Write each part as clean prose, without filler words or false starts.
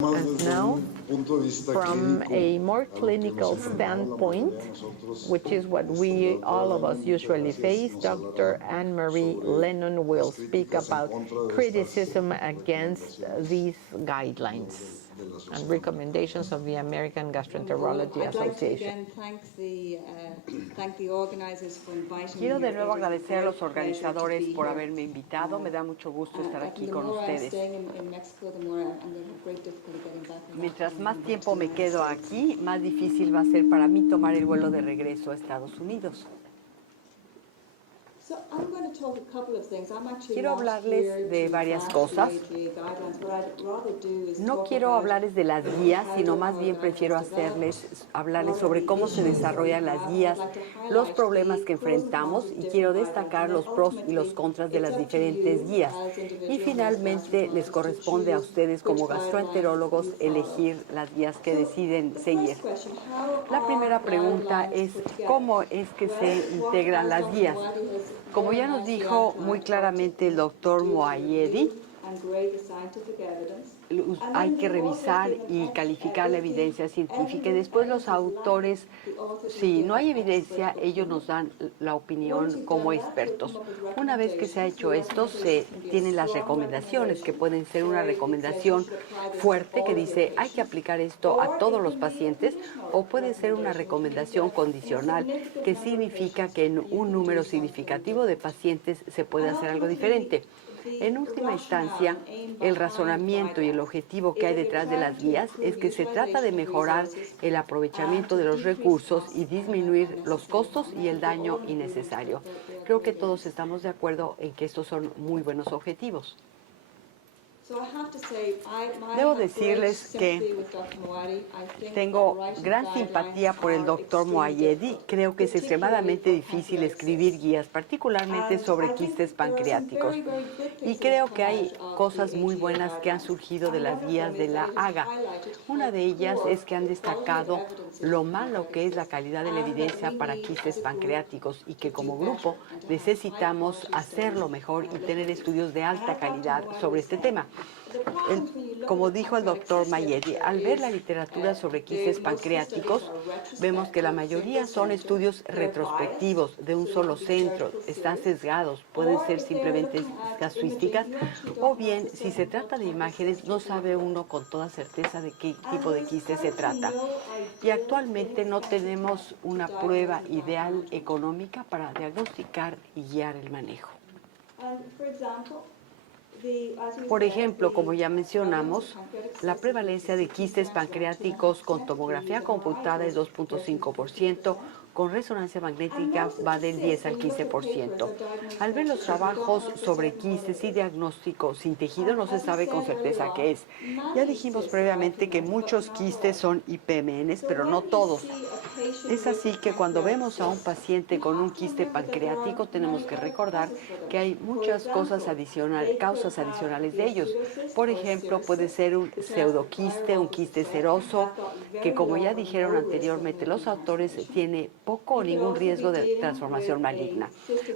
And now, from a more clinical standpoint, which is what we, all of us, usually face, Dr. Anne-Marie Lennon will speak about criticism against these guidelines and recommendations of the American Gastroenterology Association. Quiero de nuevo agradecer a los organizadores por haberme invitado. Me da mucho gusto estar aquí con ustedes. Mientras más tiempo me quedo aquí, más difícil va a ser para mí tomar el vuelo de regreso a Estados Unidos. Quiero hablarles de varias cosas. No quiero hablarles de las guías, sino más bien prefiero hablarles sobre cómo se desarrollan las guías, los problemas que enfrentamos y quiero destacar los pros y los contras de las diferentes guías. Y finalmente les corresponde a ustedes como gastroenterólogos elegir las guías que deciden seguir. La primera pregunta es ¿cómo es que se integran las guías? Como ya nos dijo muy claramente el doctor Moayedi, hay que revisar y calificar la evidencia científica y después los autores, si no hay evidencia, ellos nos dan la opinión como expertos. Una vez que se ha hecho esto, se tienen las recomendaciones, que pueden ser una recomendación fuerte que dice hay que aplicar esto a todos los pacientes, o puede ser una recomendación condicional que significa que en un número significativo de pacientes se puede hacer algo diferente. En última instancia, el razonamiento y el objetivo que hay detrás de las guías es que se trata de mejorar el aprovechamiento de los recursos y disminuir los costos y el daño innecesario. Creo que todos estamos de acuerdo en que estos son muy buenos objetivos. Debo decirles que tengo gran simpatía por el doctor Moayedi. Creo que es extremadamente difícil escribir guías, particularmente sobre quistes pancreáticos. Y creo que hay cosas muy buenas que han surgido de las guías de la AGA. Una de ellas es que han destacado lo malo que es la calidad de la evidencia para quistes pancreáticos y que como grupo necesitamos hacerlo mejor y tener estudios de alta calidad sobre este tema. Como dijo el doctor Moayedi, al ver la literatura sobre quistes pancreáticos, vemos que la mayoría son estudios retrospectivos de un solo centro, están sesgados, pueden ser simplemente casuísticas, o bien, si se trata de imágenes, no sabe uno con toda certeza de qué tipo de quiste se trata. Y actualmente no tenemos una prueba ideal económica para diagnosticar y guiar el manejo. Por ejemplo, como ya mencionamos, la prevalencia de quistes pancreáticos con tomografía computada es 2.5%, con resonancia magnética va del 10 al 15%. Al ver los trabajos sobre quistes y diagnóstico sin tejido no se sabe con certeza qué es. Ya dijimos previamente que muchos quistes son IPMNs, pero no todos. Es así que cuando vemos a un paciente con un quiste pancreático tenemos que recordar que hay muchas causas adicionales de ellos. Por ejemplo, puede ser un pseudoquiste, un quiste seroso, que como ya dijeron anteriormente los autores, tiene poco o ningún riesgo de transformación maligna.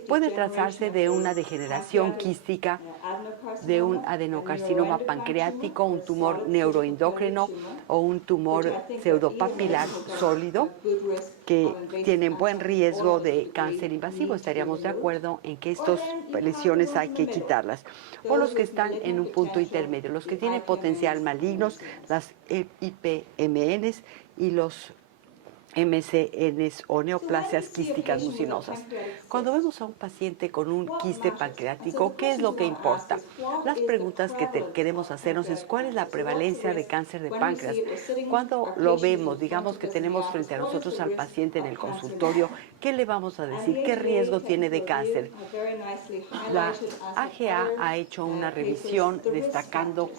Puede tratarse de una degeneración quística, de un adenocarcinoma pancreático, un tumor neuroendocrino o un tumor pseudopapilar sólido que tienen buen riesgo de cáncer invasivo. Estaríamos de acuerdo en que estas lesiones hay que quitarlas. O los que están en un punto intermedio, los que tienen potencial malignos, las IPMNs y los MCNs o neoplasias quísticas mucinosas. Cuando vemos a un paciente con un quiste pancreático, ¿qué es lo que importa? Las preguntas que queremos hacernos es ¿cuál es la prevalencia de cáncer de páncreas? Cuando lo vemos, digamos que tenemos frente a nosotros al paciente en el consultorio, ¿qué le vamos a decir? ¿Qué riesgo tiene de cáncer? La AGA ha hecho una revisión destacando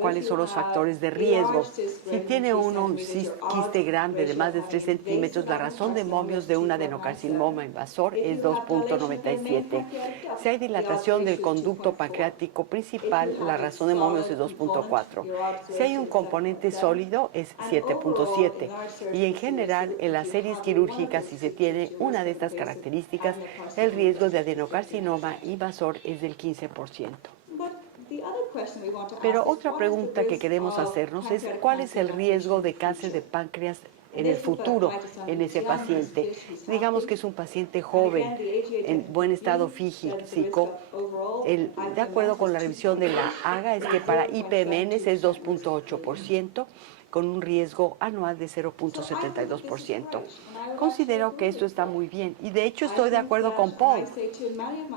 cuáles son los factores de riesgo. Si tiene uno un quiste grande de más de 3 centímetros, la razón de momios de un adenocarcinoma invasor es 2.97. Si hay dilatación del conducto pancreático principal, la razón de momios es 2.4. Si hay un componente sólido, es 7.7. Y en general, en las series quirúrgicas, si se tiene una de estas características, el riesgo de adenocarcinoma invasor es del 15%. Pero otra pregunta que queremos hacernos es ¿cuál es el riesgo de cáncer de páncreas en el futuro en ese paciente? Digamos que es un paciente joven, en buen estado físico. De acuerdo con la revisión de la AGA, es que para IPMNs es 2.8%, con un riesgo anual de 0.72%. Considero que esto está muy bien y de hecho estoy de acuerdo con Paul.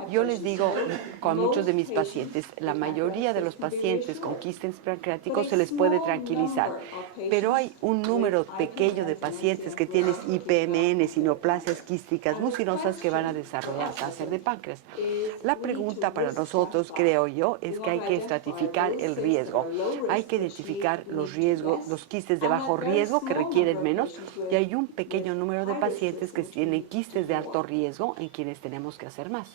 Yo les digo con muchos de mis pacientes, la mayoría de los pacientes con quistes pancreáticos se les puede tranquilizar, pero hay un número pequeño de pacientes que tienen IPMNs y neoplasias quísticas mucinosas que van a desarrollar cáncer de páncreas. La pregunta para nosotros, creo yo, es que hay que estratificar el riesgo. Hay que identificar los riesgos, los quistes de bajo riesgo que requieren menos, y hay un pequeño número de pacientes que tienen quistes de alto riesgo en quienes tenemos que hacer más.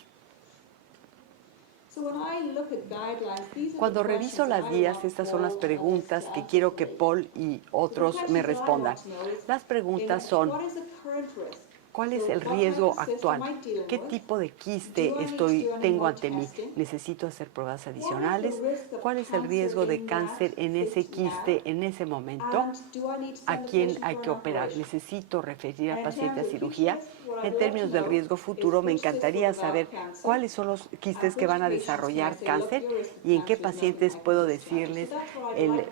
Cuando reviso las guías, estas son las preguntas que quiero que Paul y otros me respondan. Las preguntas son: ¿cuál es el riesgo actual? ¿Qué tipo de quiste tengo ante mí? ¿Necesito hacer pruebas adicionales? ¿Cuál es el riesgo de cáncer en ese quiste en ese momento? ¿A quién hay que operar? ¿Necesito referir al paciente a cirugía? En términos del riesgo futuro, me encantaría saber cuáles son los quistes que van a desarrollar cáncer y en qué pacientes puedo decirles el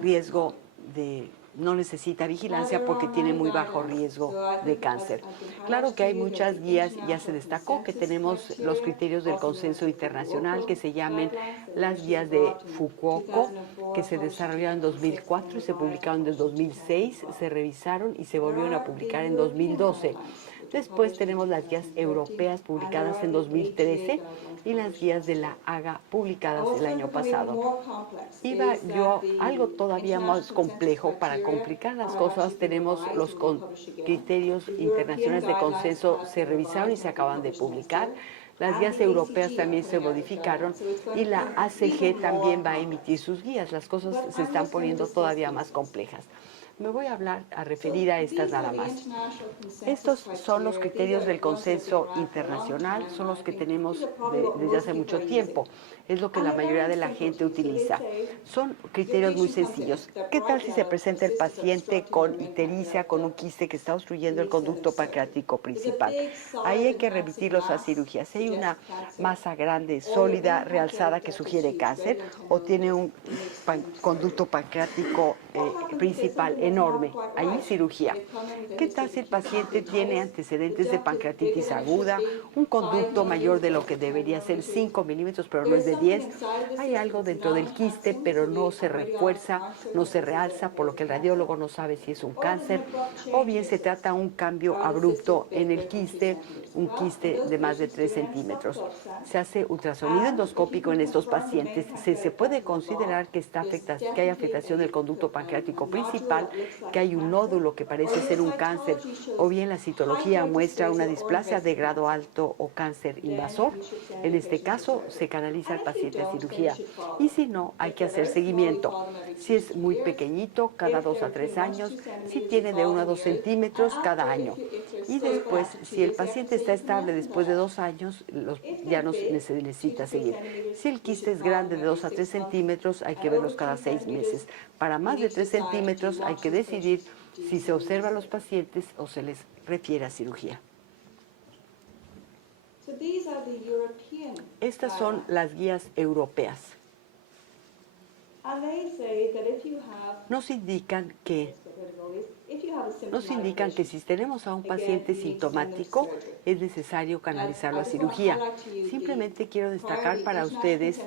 riesgo de no necesita vigilancia porque tiene muy bajo riesgo de cáncer. Claro que hay muchas guías, ya se destacó que tenemos los criterios del consenso internacional que se llaman las guías de Fukuoka, que se desarrollaron en 2004 y se publicaron en 2006, se revisaron y se volvieron a publicar en 2012. Después tenemos las guías europeas publicadas en 2013 y las guías de la AGA publicadas el año pasado. Iba yo algo todavía más complejo. Para complicar las cosas, tenemos los criterios internacionales de consenso, se revisaron y se acaban de publicar. Las guías europeas también se modificaron y la ACG también va a emitir sus guías. Las cosas se están poniendo todavía más complejas. Me voy a referir a estas nada más. Estos son los criterios del consenso internacional, son los que tenemos desde hace mucho tiempo. Es lo que la mayoría de la gente utiliza. Son criterios muy sencillos. ¿Qué tal si se presenta el paciente con ictericia, con un quiste que está obstruyendo el conducto pancreático principal? Ahí hay que remitirlos a cirugía. Si hay una masa grande, sólida, realzada que sugiere cáncer o tiene un conducto pancreático principal enorme, ahí cirugía. ¿Qué tal si el paciente tiene antecedentes de pancreatitis aguda, un conducto mayor de lo que debería ser 5 milímetros, pero no es de 10? Hay algo dentro del quiste, pero no se refuerza, no se realza, por lo que el radiólogo no sabe si es un cáncer, o bien se trata de un cambio abrupto en el quiste, un quiste de más de 3 centímetros. Se hace ultrasonido endoscópico en estos pacientes. Se puede considerar que hay afectación del conducto pancreático principal, que hay un nódulo que parece ser un cáncer, o bien la citología muestra una displasia de grado alto o cáncer invasor. En este caso, se canaliza al paciente a cirugía. Y si no, hay que hacer seguimiento. Si es muy pequeñito, cada 2 a 3 años. Si tiene de 1 a 2 centímetros, cada año. Y después, si el paciente está estable después de 2 años, ya no se necesita seguir. Si el quiste es grande de 2 a 3 centímetros, hay que verlos cada 6 meses. Para más de 3 centímetros, hay que decidir si se observa a los pacientes o se les refiere a cirugía. Estas son las guías europeas. Nos indican que si tenemos a un paciente sintomático, es necesario canalizarlo a cirugía. Simplemente quiero destacar para ustedes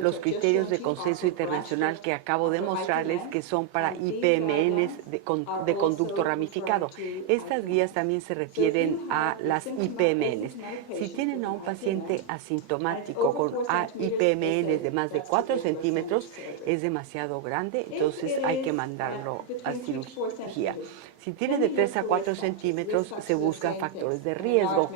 los criterios de consenso internacional que acabo de mostrarles, que son para IPMNs de conducto ramificado. Estas guías también se refieren a las IPMNs. Si tienen a un paciente asintomático con IPMNs de más de 4 centímetros, es demasiado grande, entonces hay que mandarlo a cirugía. Si tiene de 3 a 4 centímetros, se buscan factores de riesgo.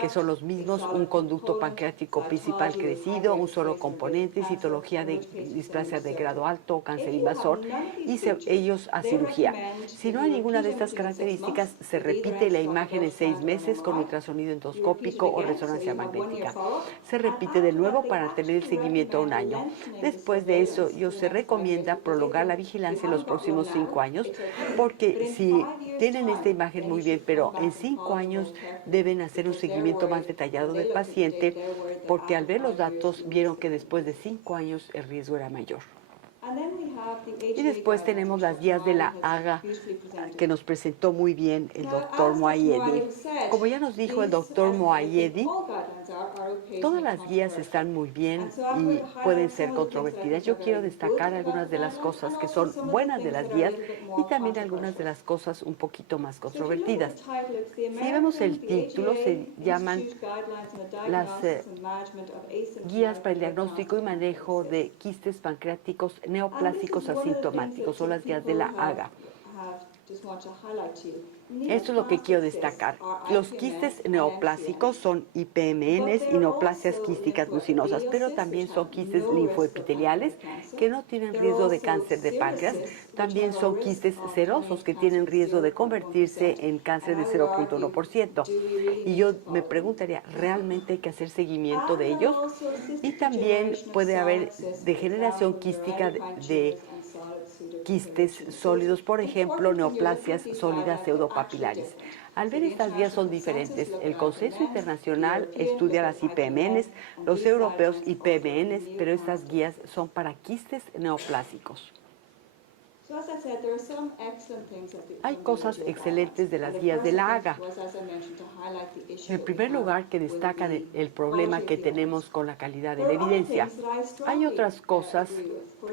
que son los mismos, un conducto pancreático principal crecido, un solo componente, citología de displasia de grado alto o cáncer invasor, y ellos a cirugía. Si no hay ninguna de estas características, se repite la imagen en 6 meses con ultrasonido endoscópico o resonancia magnética. Se repite de nuevo para tener el seguimiento a 1 año. Después de eso, se recomienda prolongar la vigilancia en los próximos 5 años, porque si tienen esta imagen muy bien, pero en 5 años deben hacer un seguimiento más detallado del paciente, porque al ver los datos vieron que después de 5 años el riesgo era mayor. Y después tenemos las guías de la AGA que nos presentó muy bien el doctor Moayedi. Como ya nos dijo el doctor Moayedi, todas las guías están muy bien y pueden ser controvertidas. Yo quiero destacar algunas de las cosas que son buenas de las guías y también algunas de las cosas un poquito más controvertidas. Si vemos el título, se llaman las guías para el diagnóstico y manejo de quistes pancreáticos neoplásicos asintomáticos, o las guías de la AGA. Esto es lo que quiero destacar. Los quistes neoplásicos son IPMNs y neoplasias quísticas mucinosas, pero también son quistes linfoepiteliales que no tienen riesgo de cáncer de páncreas. También son quistes serosos que tienen riesgo de convertirse en cáncer de 0.1%. Y yo me preguntaría, ¿realmente hay que hacer seguimiento de ellos? Y también puede haber degeneración quística de quistes sólidos, por ejemplo, neoplasias sólidas pseudopapilares. Al ver estas guías son diferentes. El Consenso Internacional estudia las IPMNs, los europeos IPMNs, pero estas guías son para quistes neoplásicos. Hay cosas excelentes de las guías de la AGA. En primer lugar, que destacan el problema que tenemos con la calidad de la evidencia. Hay otras cosas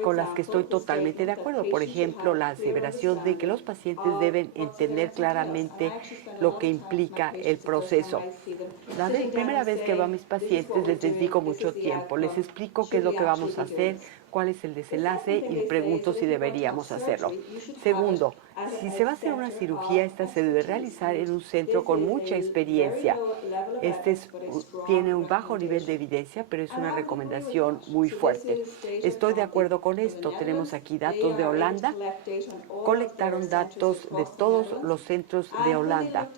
con las que estoy totalmente de acuerdo. Por ejemplo, la aseveración de que los pacientes deben entender claramente lo que implica el proceso. La primera vez que veo a mis pacientes les dedico mucho tiempo. Les explico qué es lo que vamos a hacer, cuál es el desenlace y pregunto si deberíamos hacerlo. Segundo, si se va a hacer una cirugía, esta se debe realizar en un centro con mucha experiencia. Tiene un bajo nivel de evidencia, pero es una recomendación muy fuerte. Estoy de acuerdo con esto. Tenemos aquí datos de Holanda. Colectaron datos de todos los centros de Holanda.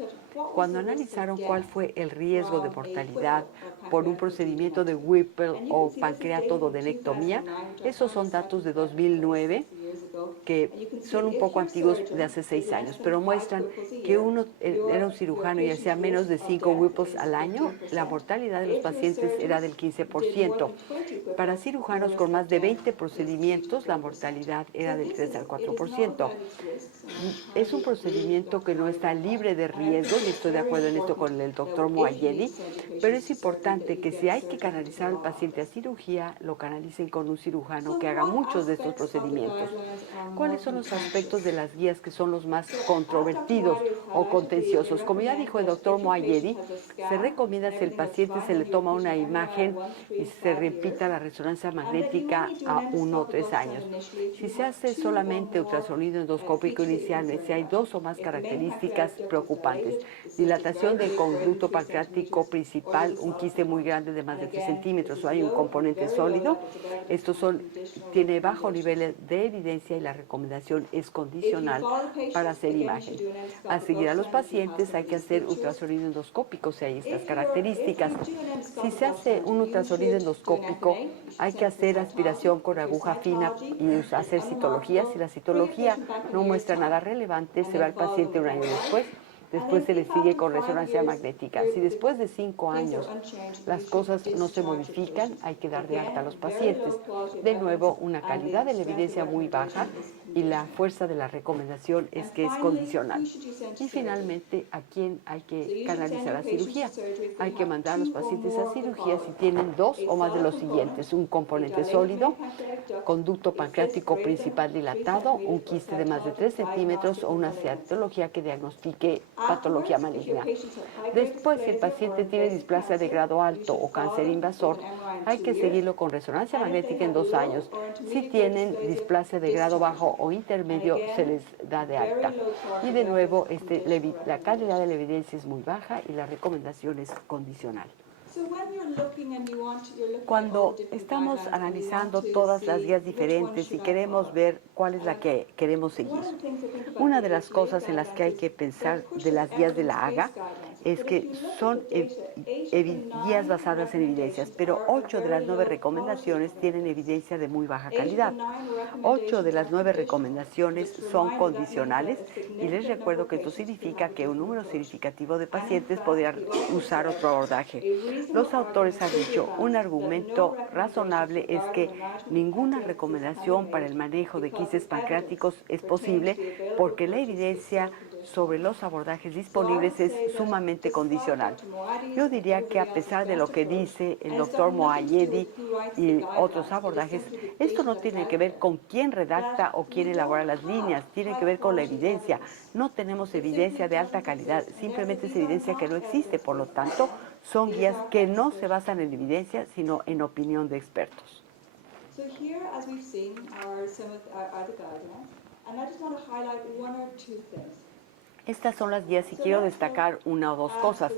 Cuando analizaron cuál fue el riesgo de mortalidad por un procedimiento de Whipple o pancreatododenectomía, esos son datos de 2009, que son un poco antiguos, de hace 6 años, pero muestran que uno era un cirujano y hacía menos de 5 Whipples al año, la mortalidad de los pacientes era del 15%. Para cirujanos con más de 20 procedimientos, la mortalidad era del 3 al 4%. Es un procedimiento que no está libre de riesgo, y estoy de acuerdo en esto con el doctor Moayedi, pero es importante que si hay que canalizar al paciente a cirugía, lo canalicen con un cirujano que haga muchos de estos procedimientos. ¿Cuáles son los aspectos de las guías que son los más controvertidos o contenciosos? Como ya dijo el doctor Moayedi, se recomienda si el paciente se le toma una imagen y se repita la resonancia magnética a 1 o 3 años. Si se hace solamente ultrasonido endoscópico inicial, si hay 2 o más características preocupantes: dilatación del conducto pancreático principal, un quiste muy grande de más de 3 centímetros, o hay un componente sólido, tiene bajo nivel de evidencia y la recomendación es condicional para hacer imagen. Al seguir a los pacientes hay que hacer ultrasonido endoscópico si hay estas características. Si se hace un ultrasonido endoscópico, hay que hacer aspiración con aguja fina y hacer citología. Si la citología no muestra nada relevante, se va al paciente 1 año después. Después se le sigue con resonancia magnética. Si después de 5 años las cosas no se modifican, hay que dar de alta a los pacientes. De nuevo, una calidad de la evidencia muy baja y la fuerza de la recomendación es que es condicional. Y finalmente, ¿a quién hay que canalizar a cirugía? Hay que mandar a los pacientes a cirugía si tienen 2 o más de los siguientes: un componente sólido, conducto pancreático principal dilatado, un quiste de más de 3 centímetros o una citología que diagnostique patología maligna. Después, si el paciente tiene displasia de grado alto o cáncer invasor, hay que seguirlo con resonancia magnética en 2 años. Si tienen displasia de grado bajo o intermedio, se les da de alta. Y de nuevo, la calidad de la evidencia es muy baja y la recomendación es condicional. Cuando estamos analizando todas las guías diferentes y queremos ver cuál es la que queremos seguir, una de las cosas en las que hay que pensar de las guías de la AGA es que son guías basadas en evidencias, pero 8 de las 9 recomendaciones tienen evidencia de muy baja calidad. 8 de las 9 recomendaciones son condicionales y les recuerdo que esto significa que un número significativo de pacientes podrían usar otro abordaje. Los autores han dicho, un argumento razonable es que ninguna recomendación para el manejo de quistes pancreáticos es posible porque la evidencia sobre los abordajes disponibles es sumamente condicional. Yo diría que a pesar de lo que dice el doctor Moayedi y otros abordajes, esto no tiene que ver con quién redacta o quién elabora las líneas, tiene que ver con la evidencia. No tenemos evidencia de alta calidad, simplemente es evidencia que no existe, por lo tanto, son guías que no se basan en evidencia, sino en opinión de expertos. So here, as we've seen, are some of the guidelines, and I just want to highlight one or two things. Estas son las guías y quiero destacar una o dos cosas.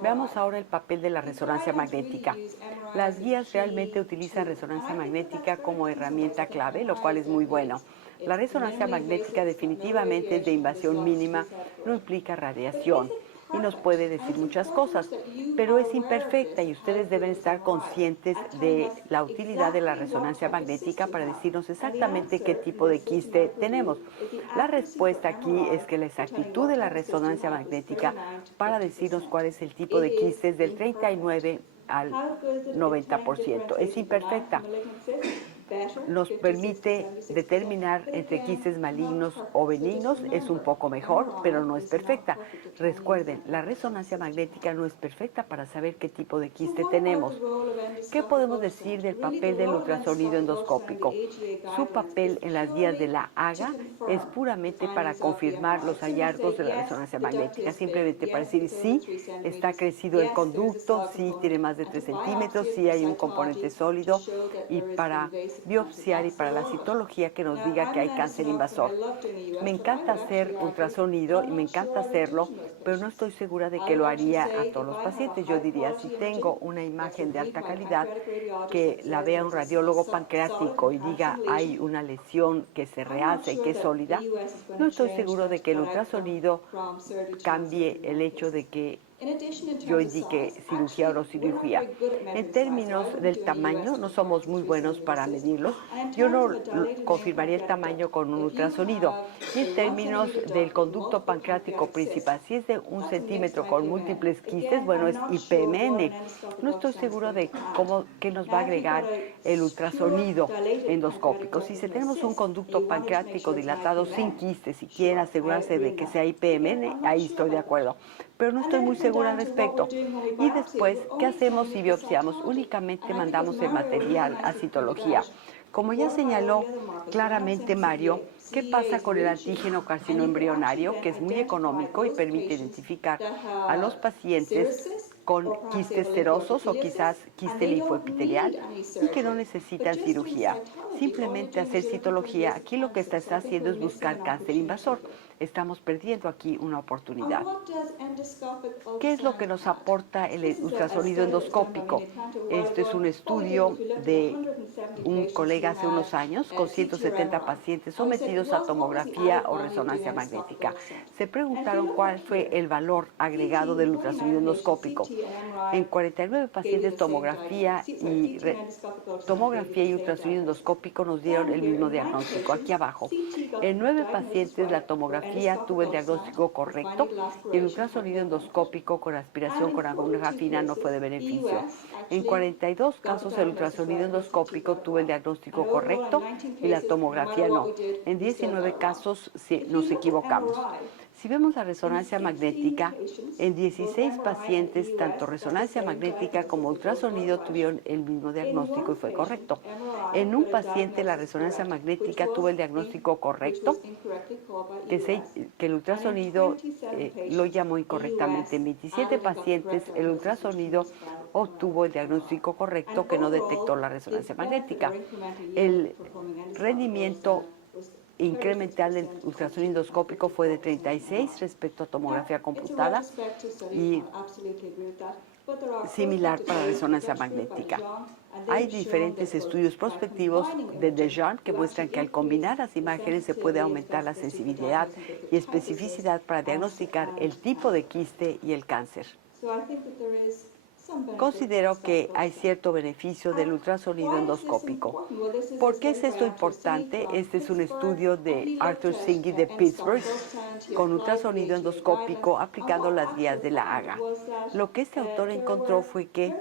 Veamos ahora el papel de la resonancia magnética. Las guías realmente utilizan resonancia magnética como herramienta clave, lo cual es muy bueno. La resonancia magnética definitivamente es de invasión mínima, no implica radiación y nos puede decir muchas cosas, pero es imperfecta y ustedes deben estar conscientes de la utilidad de la resonancia magnética para decirnos exactamente qué tipo de quiste tenemos. La respuesta aquí es que la exactitud de la resonancia magnética para decirnos cuál es el tipo de quiste es del 39 al 90%. Es imperfecta. Nos permite determinar entre quistes malignos o benignos, es un poco mejor, pero no es perfecta. Recuerden, la resonancia magnética no es perfecta para saber qué tipo de quiste tenemos. ¿Qué podemos decir del papel del ultrasonido endoscópico? Su papel en las guías de la AGA es puramente para confirmar los hallazgos de la resonancia magnética, simplemente para decir sí, está crecido el conducto, sí tiene más de 3 centímetros, sí hay un componente sólido, y para biopsiar y para la citología que nos diga que hay cáncer invasor. Me encanta hacer ultrasonido y me encanta hacerlo, pero no estoy segura de que lo haría a todos los pacientes. Yo diría, si tengo una imagen de alta calidad, que la vea un radiólogo pancreático y diga hay una lesión que se realza y que es sólida, no estoy seguro de que el ultrasonido cambie el hecho de que yo indique cirugía o no cirugía. En términos del tamaño, no somos muy buenos para medirlos. Yo no confirmaría el tamaño con un ultrasonido. Y en términos del conducto pancreático principal, si es de 1 centímetro con múltiples quistes, bueno, es IPMN. No estoy seguro de qué nos va a agregar el ultrasonido endoscópico. Si tenemos un conducto pancreático dilatado sin quistes y quieren asegurarse de que sea IPMN, ahí estoy de acuerdo. Pero no estoy muy segura al respecto. Y después, ¿qué hacemos si biopsiamos? Únicamente mandamos el material a citología. Como ya señaló claramente Mario, ¿qué pasa con el antígeno carcinoembrionario, que es muy económico y permite identificar a los pacientes con quistes serosos o quizás quiste linfoepitelial y que no necesitan cirugía? Simplemente hacer citología. Aquí lo que está haciendo es buscar cáncer invasor. Estamos perdiendo aquí una oportunidad. ¿Qué es lo que nos aporta el ultrasonido endoscópico? Este es un estudio de un colega hace unos años con 170 pacientes sometidos a tomografía o resonancia magnética. Se preguntaron cuál fue el valor agregado del ultrasonido endoscópico. En 49 pacientes tomografía y ultrasonido endoscópico nos dieron el mismo diagnóstico, aquí abajo. En 9 pacientes la tomografía tuvo el diagnóstico correcto y el ultrasonido endoscópico con aspiración con aguja fina no fue de beneficio. En 42 casos el ultrasonido endoscópico tuvo el diagnóstico correcto y la tomografía no. En 19 casos nos equivocamos. Si vemos la resonancia magnética, en 16 pacientes, tanto resonancia magnética como ultrasonido tuvieron el mismo diagnóstico y fue correcto. En un paciente, la resonancia magnética tuvo el diagnóstico correcto, que el ultrasonido lo llamó incorrectamente. En 27 pacientes, el ultrasonido obtuvo el diagnóstico correcto, que no detectó la resonancia magnética. El rendimiento incremental del ultrasonido endoscópico fue de 36 respecto a tomografía computada y similar para resonancia magnética. Hay diferentes estudios prospectivos de DeJean que muestran que al combinar las imágenes se puede aumentar la sensibilidad y especificidad para diagnosticar el tipo de quiste y el cáncer. Considero que hay cierto beneficio del ultrasonido endoscópico. ¿Por qué es esto importante? Este es un estudio de Arthur Singy de Pittsburgh con ultrasonido endoscópico aplicando las guías de la AGA. Lo que este autor encontró fue que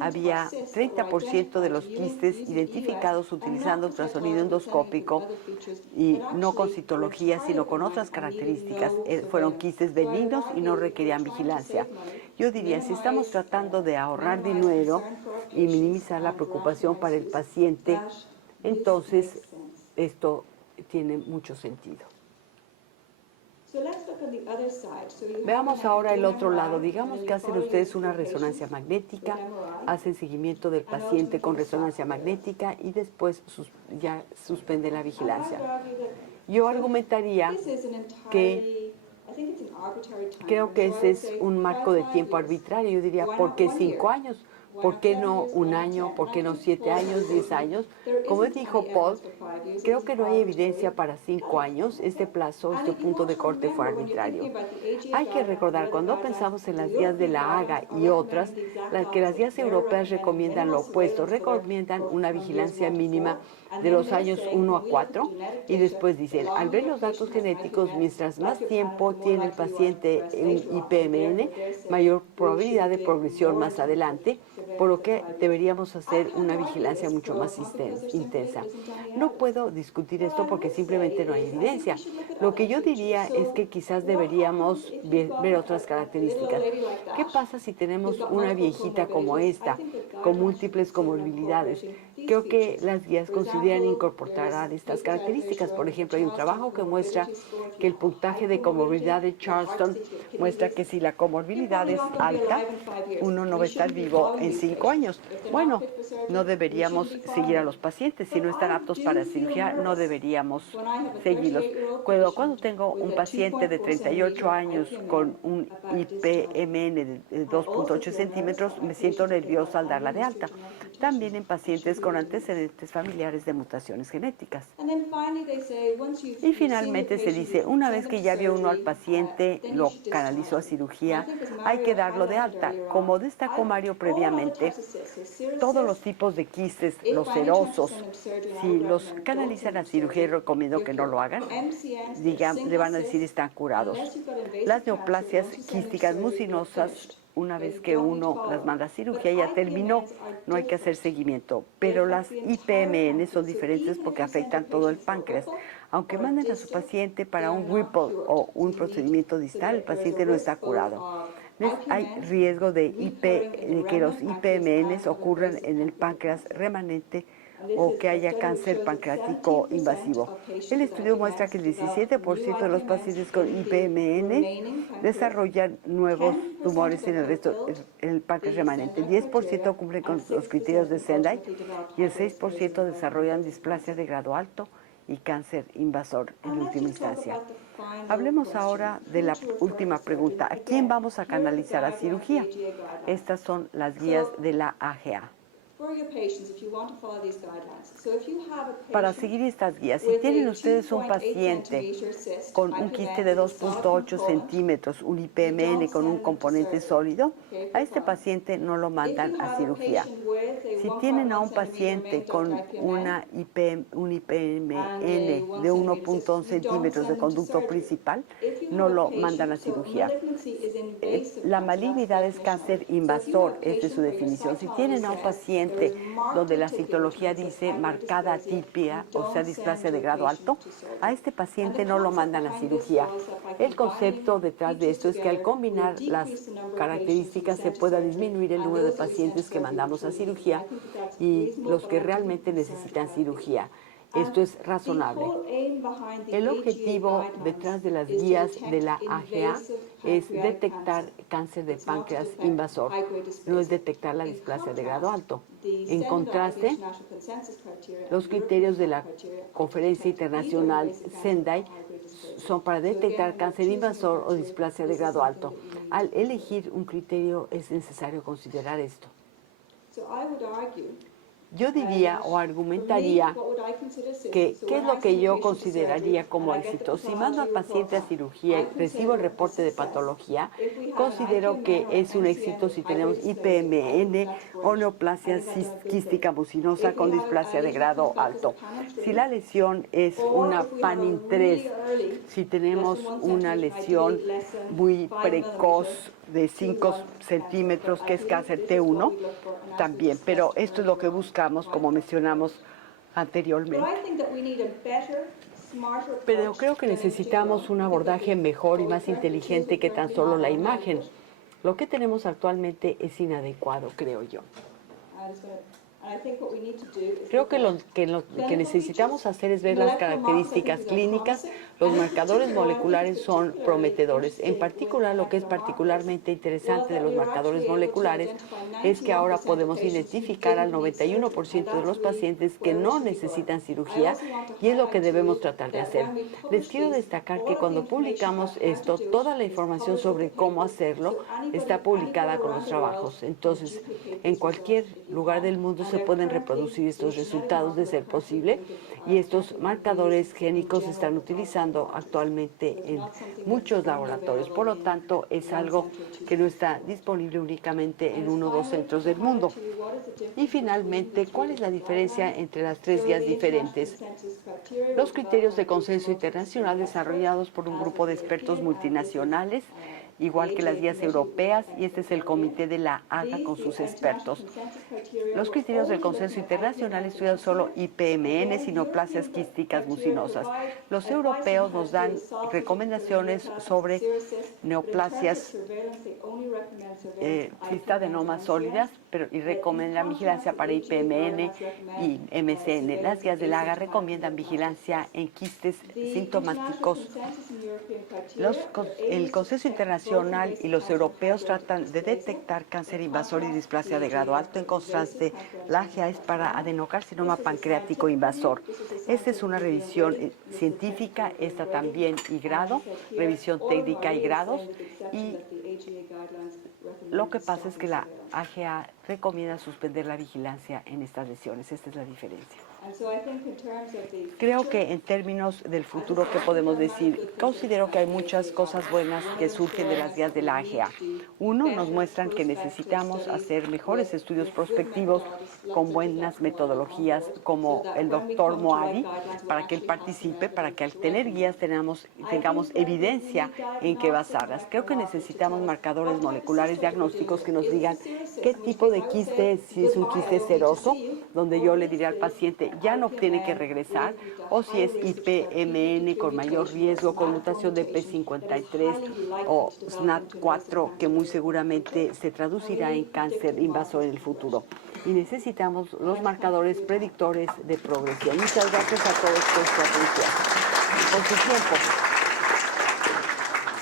había 30% de los quistes identificados utilizando ultrasonido endoscópico y no con citología, sino con otras características. Fueron quistes benignos y no requerían vigilancia. Yo diría, si estamos tratando de ahorrar dinero y minimizar la preocupación para el paciente, entonces esto tiene mucho sentido. Veamos ahora el otro lado. Digamos que hacen ustedes una resonancia magnética, hacen seguimiento del paciente con resonancia magnética y después ya suspenden la vigilancia. Yo argumentaría que creo que ese es un marco de tiempo arbitrario. Yo diría, ¿por qué 5 años? ¿Por qué no 1 año? ¿Por qué no 7 años, 10 años? Como dijo Paul, creo que no hay evidencia para 5 años. Este plazo, este punto de corte fue arbitrario. Hay que recordar, cuando pensamos en las guías de la AGA y otras, que las guías europeas recomiendan lo opuesto, recomiendan una vigilancia mínima de los años 1 a 4 y después dicen, al ver los datos genéticos, mientras más tiempo tiene el paciente en IPMN, mayor probabilidad de progresión más adelante, por lo que deberíamos hacer una vigilancia mucho más intensa. No puedo discutir esto porque simplemente no hay evidencia. Lo que yo diría es que quizás deberíamos ver otras características. ¿Qué pasa si tenemos una viejita como esta, con múltiples comorbilidades? Creo que las guías consideran incorporar estas características. Por ejemplo, hay un trabajo que muestra que el puntaje de comorbilidad de Charleston muestra que si la comorbilidad es alta, uno no va a estar vivo en 5 años. Bueno, no deberíamos seguir a los pacientes. Si no están aptos para cirugía, no deberíamos seguirlos. Cuando tengo un paciente de 38 años con un IPMN de 2.8 centímetros, me siento nerviosa al darla de alta. También en pacientes con antecedentes familiares de mutaciones genéticas. Y finalmente se dice, una vez que ya vio uno al paciente, lo canalizó a cirugía, hay que darlo de alta. Como destacó Mario previamente, todos los tipos de quistes, los serosos, si los canalizan a cirugía, y recomiendo que no lo hagan, le van a decir están curados. Las neoplasias quísticas mucinosas, una vez que uno las manda a cirugía, ya terminó, no hay que hacer seguimiento. Pero las IPMN son diferentes porque afectan todo el páncreas. Aunque manden a su paciente para un Whipple o un procedimiento distal, el paciente no está curado. Hay riesgo de que los IPMN ocurran en el páncreas remanente o que haya cáncer pancreático invasivo. El estudio muestra que el 17% de los pacientes con IPMN desarrollan nuevos tumores en el páncreas remanente. El 10% cumplen con los criterios de Sendai y el 6% desarrollan displasia de grado alto y cáncer invasor en última instancia. Hablemos ahora de la última pregunta. ¿A quién vamos a canalizar a cirugía? Estas son las guías de la AGA. Para seguir estas guías, si tienen ustedes un paciente con un quiste de 2.8 centímetros, un IPMN con un componente sólido, a este paciente no lo mandan a cirugía. Si tienen a un paciente con un IPMN de 1.1 centímetros de conducto principal, no lo mandan a cirugía. La malignidad es cáncer invasor, esta es su definición. Si tienen a un paciente paciente donde la citología dice marcada atipia, o sea, displasia de grado alto, a este paciente no lo mandan a cirugía. El concepto detrás de esto es que al combinar las características se pueda disminuir el número de pacientes que mandamos a cirugía y los que realmente necesitan cirugía. Esto es razonable. El objetivo detrás de las guías de la AGA es detectar cáncer de páncreas invasor, no es detectar la displasia de grado alto. En contraste, los criterios de la Conferencia Internacional Sendai son para detectar cáncer invasor o displasia de grado alto. Al elegir un criterio es necesario considerar esto. Yo diría o argumentaría que qué es lo que yo consideraría como éxito. Si mando al paciente a cirugía y recibo el reporte de patología, considero que es un éxito si tenemos IPMN o neoplasia quística mucinosa con displasia de grado alto. Si la lesión es una PANIN 3, si tenemos una lesión muy precoz de 5 centímetros, que es cáncer T1, también, pero esto es lo que buscamos, como mencionamos anteriormente. Pero creo que necesitamos un abordaje mejor y más inteligente que tan solo la imagen. Lo que tenemos actualmente es inadecuado, creo yo. Creo que lo que necesitamos hacer es ver las características clínicas. Los marcadores moleculares son prometedores. En particular, lo que es particularmente interesante de los marcadores moleculares es que ahora podemos identificar al 91% de los pacientes que no necesitan cirugía y es lo que debemos tratar de hacer. Les quiero destacar que cuando publicamos esto, toda la información sobre cómo hacerlo está publicada con los trabajos. Entonces, en cualquier lugar del mundo se pueden reproducir estos resultados de ser posible y estos marcadores génicos se están utilizando actualmente en muchos laboratorios. Por lo tanto, es algo que no está disponible únicamente en 1 o 2 centros del mundo. Y finalmente, ¿cuál es la diferencia entre las 3 guías diferentes? Los criterios de consenso internacional desarrollados por un grupo de expertos multinacionales, igual que las guías europeas, y este es el comité de la AGA con sus expertos. Los criterios del consenso internacional estudian solo IPMN, neoplasias quísticas mucinosas. Los europeos nos dan recomendaciones sobre neoplasias cistadenomas sólidas, y recomiendan vigilancia para IPMN y MCN. Las guías de la AGA recomiendan vigilancia en quistes sintomáticos. El consenso internacional y los europeos tratan de detectar cáncer invasor y displasia de grado alto. En contraste, la AGA es para adenocarcinoma pancreático invasor. Esta es una revisión científica, esta también y grado, revisión técnica y grados, y lo que pasa es que la AGA recomienda suspender la vigilancia en estas lesiones. Esta es la diferencia. Creo que en términos del futuro, ¿qué podemos decir? Considero que hay muchas cosas buenas que surgen de las guías de la AGA. Uno, nos muestran que necesitamos hacer mejores estudios prospectivos con buenas metodologías, como el doctor Moadi, para que él participe, para que al tener guías tengamos evidencia en qué basarlas. Creo que necesitamos marcadores moleculares diagnósticos que nos digan qué tipo de quiste es, si es un quiste seroso, donde yo le diré al paciente ya no tiene que regresar, o si es IPMN con mayor riesgo, con mutación de P53 o SNAT4, que muy seguramente se traducirá en cáncer invasor en el futuro. Y necesitamos los marcadores predictores de progresión. Muchas gracias a todos por su atención y por su tiempo.